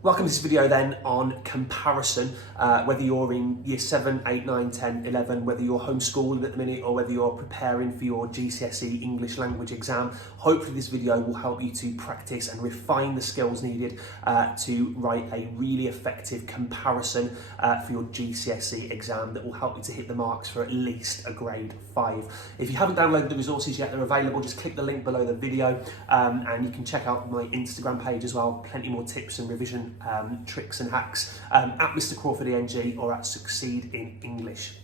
Welcome to this video then on comparison, whether you're in year 7, 8, 9, 10, 11, whether you're homeschooling at the minute or whether you're preparing for your GCSE English language exam. Hopefully this video will help you to practice and refine the skills needed to write a really effective comparison for your GCSE exam that will help you to hit the marks for at least a grade 5. If you haven't downloaded the resources yet, they're available. Just click the link below the video and you can check out my Instagram page as well. Plenty more tips and revision tricks and hacks at Mr. Crawford ENG or at Succeed in English.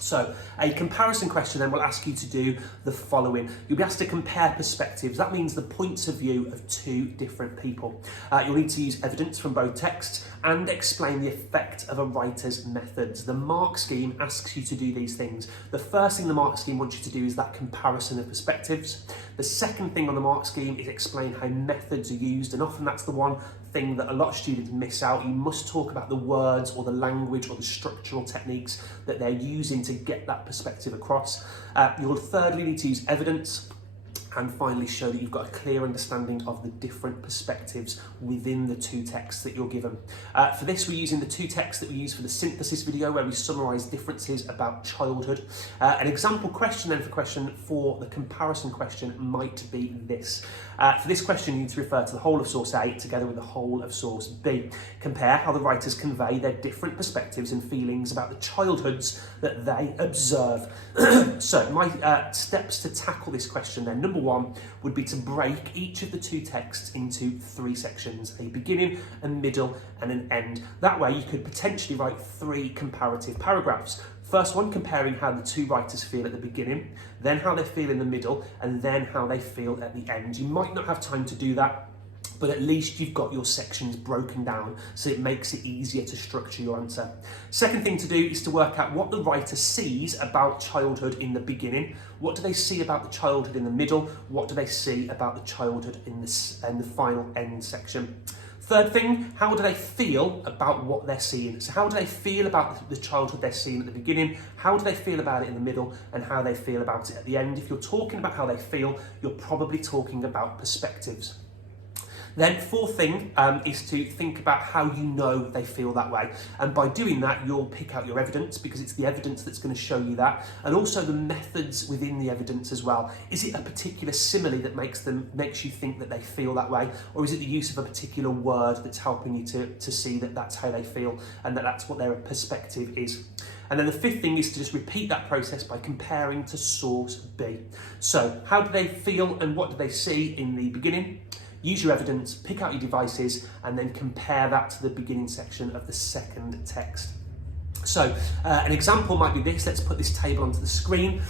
So a comparison question then will ask you to do the following. You'll be asked to compare perspectives. That means the points of view of two different people. You'll need to use evidence from both texts and explain the effect of a writer's methods. The mark scheme asks you to do these things. The first thing the mark scheme wants you to do is that comparison of perspectives. The second thing on the mark scheme is explain how methods are used, and often that's the one thing that a lot of students miss out. You must talk about the words or the language or the structural techniques that they're using to get that perspective across. You'll thirdly need to use evidence, and finally show that you've got a clear understanding of the different perspectives within the two texts that you're given. For this, we're using the two texts that we use for the synthesis video, where we summarise differences about childhood. An example question then for the comparison question might be this. For this question, you need to refer to the whole of source A together with the whole of source B. Compare how the writers convey their different perspectives and feelings about the childhoods that they observe. So my steps to tackle this question then, number one would be to break each of the two texts into 3 sections, a beginning, a middle and an end. That way you could potentially write 3 comparative paragraphs. First one, comparing how the two writers feel at the beginning, then how they feel in the middle, and then how they feel at the end. You might not have time to do that, but at least you've got your sections broken down, so it makes it easier to structure your answer. Second thing to do is to work out what the writer sees about childhood in the beginning. What do they see about the childhood in the middle? What do they see about the childhood in the final end section? Third thing, how do they feel about what they're seeing? So how do they feel about the childhood they're seeing at the beginning? How do they feel about it in the middle? And how they feel about it at the end? If you're talking about how they feel, you're probably talking about perspectives. Then fourth thing is to think about how you know they feel that way. And by doing that, you'll pick out your evidence, because it's the evidence that's going to show you that. And also the methods within the evidence as well. Is it a particular simile that makes you think that they feel that way? Or is it the use of a particular word that's helping you to see that that's how they feel and that that's what their perspective is? And then the fifth thing is to just repeat that process by comparing to source B. So how do they feel and what do they see in the beginning? Use your evidence, pick out your devices, and then compare that to the beginning section of the second text. So an example might be this. Let's put this table onto the screen.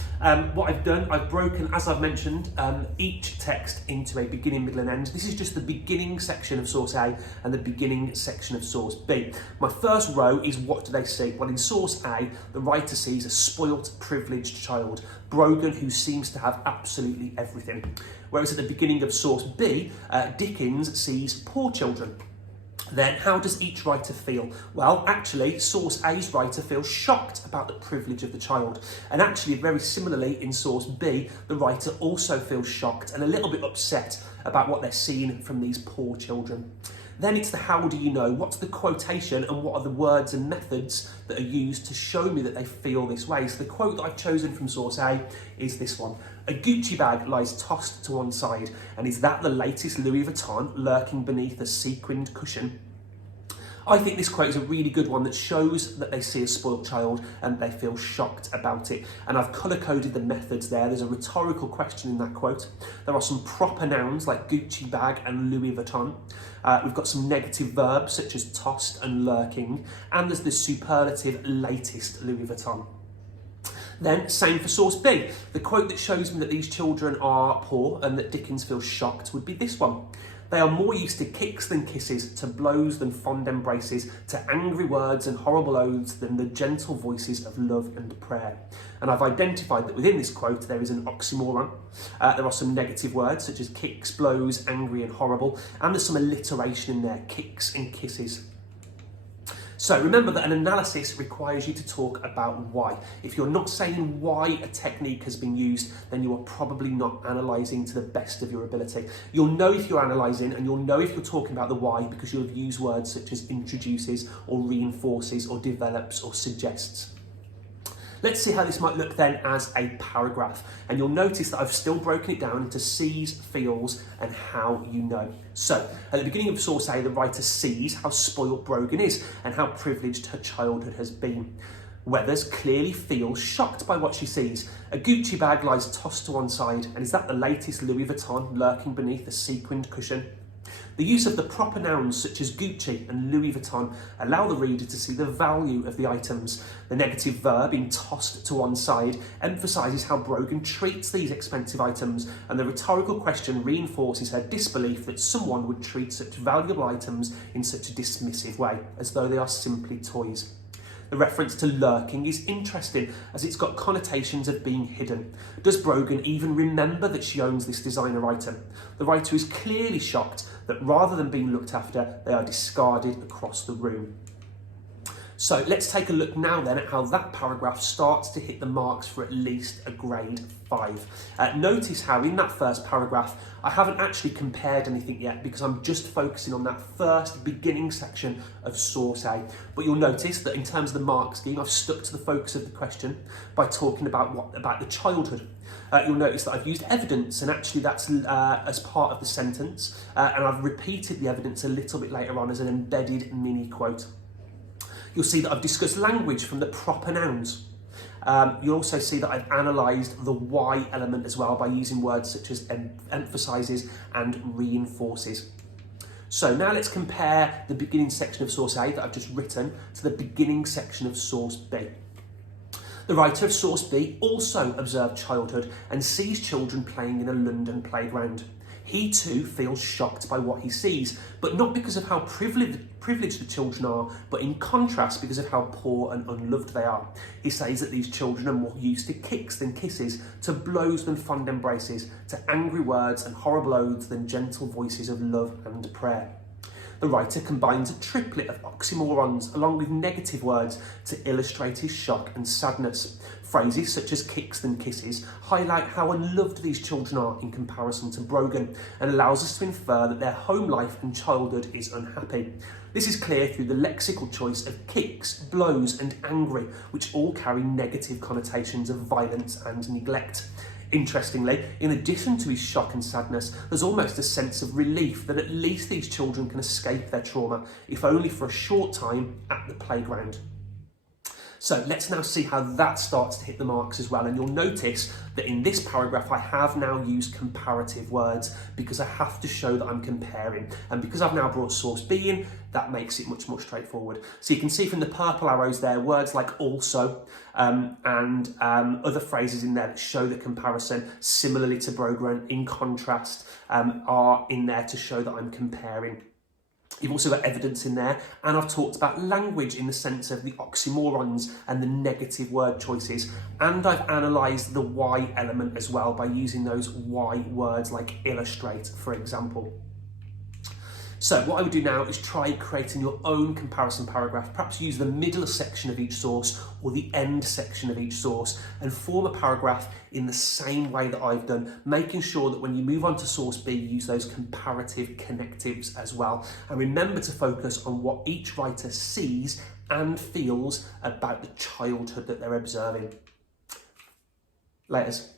What I've done, I've broken, as I've mentioned, each text into a beginning, middle and end. This is just the beginning section of source A and the beginning section of source B. My first row is what do they see? Well, in source A, the writer sees a spoilt, privileged child, Brogan, who seems to have absolutely everything. Whereas at the beginning of source B, Dickens sees poor children. Then how does each writer feel? Well, actually, source A's writer feels shocked about the privilege of the child. And actually, very similarly, in source B, the writer also feels shocked and a little bit upset about what they're seeing from these poor children. Then it's the how do you know? What's the quotation and what are the words and methods that are used to show me that they feel this way? So the quote that I've chosen from source A is this one. A Gucci bag lies tossed to one side, and is that the latest Louis Vuitton lurking beneath a sequined cushion? I think this quote is a really good one that shows that they see a spoilt child and they feel shocked about it. And I've colour-coded the methods there. There's a rhetorical question in that quote. There are some proper nouns like Gucci bag and Louis Vuitton. We've got some negative verbs such as tossed and lurking. And there's the superlative latest Louis Vuitton. Then, same for source B. The quote that shows me that these children are poor and that Dickens feels shocked would be this one. They are more used to kicks than kisses, to blows than fond embraces, to angry words and horrible oaths than the gentle voices of love and prayer. And I've identified that within this quote there is an oxymoron. There are some negative words such as kicks, blows, angry and horrible, and there's some alliteration in there, kicks and kisses. So remember that an analysis requires you to talk about why. If you're not saying why a technique has been used, then you are probably not analysing to the best of your ability. You'll know if you're analysing, and you'll know if you're talking about the why, because you'll have used words such as introduces or reinforces or develops or suggests. Let's see how this might look then as a paragraph. And you'll notice that I've still broken it down into sees, feels, and how you know. So, at the beginning of source A, the writer sees how spoilt Brogan is and how privileged her childhood has been. Weathers clearly feels shocked by what she sees. A Gucci bag lies tossed to one side, and is that the latest Louis Vuitton lurking beneath a sequined cushion? The use of the proper nouns such as Gucci and Louis Vuitton allow the reader to see the value of the items. The negative verb in tossed to one side emphasises how Brogan treats these expensive items, and the rhetorical question reinforces her disbelief that someone would treat such valuable items in such a dismissive way, as though they are simply toys. The reference to lurking is interesting, as it's got connotations of being hidden. Does Brogan even remember that she owns this designer item? The writer is clearly shocked that rather than being looked after, they are discarded across the room. So let's take a look now then at how that paragraph starts to hit the marks for at least a grade 5. Notice how in that first paragraph, I haven't actually compared anything yet because I'm just focusing on that first beginning section of source A. But you'll notice that in terms of the mark scheme, I've stuck to the focus of the question by talking about the childhood. You'll notice that I've used evidence, and actually that's as part of the sentence, and I've repeated the evidence a little bit later on as an embedded mini quote. You'll see that I've discussed language from the proper nouns. You'll also see that I've analysed the why element as well by using words such as emphasises and reinforces. So now let's compare the beginning section of source A that I've just written to the beginning section of source B. The writer of source B also observed childhood and sees children playing in a London playground. He too feels shocked by what he sees, but not because of how privileged the children are, but in contrast because of how poor and unloved they are. He says that these children are more used to kicks than kisses, to blows than fond embraces, to angry words and horrible oaths than gentle voices of love and prayer. The writer combines a triplet of oxymorons along with negative words to illustrate his shock and sadness. Phrases such as kicks than kisses highlight how unloved these children are in comparison to Brogan, and allows us to infer that their home life and childhood is unhappy. This is clear through the lexical choice of kicks, blows and angry, which all carry negative connotations of violence and neglect. Interestingly, in addition to his shock and sadness, there's almost a sense of relief that at least these children can escape their trauma, if only for a short time, at the playground. So let's now see how that starts to hit the marks as well. And you'll notice that in this paragraph, I have now used comparative words because I have to show that I'm comparing. And because I've now brought source B in, that makes it much more straightforward. So you can see from the purple arrows there, words like also and other phrases in there that show the comparison, similarly to Brogan, in contrast, are in there to show that I'm comparing. You've also got evidence in there, and I've talked about language in the sense of the oxymorons and the negative word choices, and I've analysed the why element as well by using those why words like illustrate, for example. So what I would do now is try creating your own comparison paragraph. Perhaps use the middle section of each source or the end section of each source and form a paragraph in the same way that I've done, making sure that when you move on to source B, you use those comparative connectives as well. And remember to focus on what each writer sees and feels about the childhood that they're observing. Laters.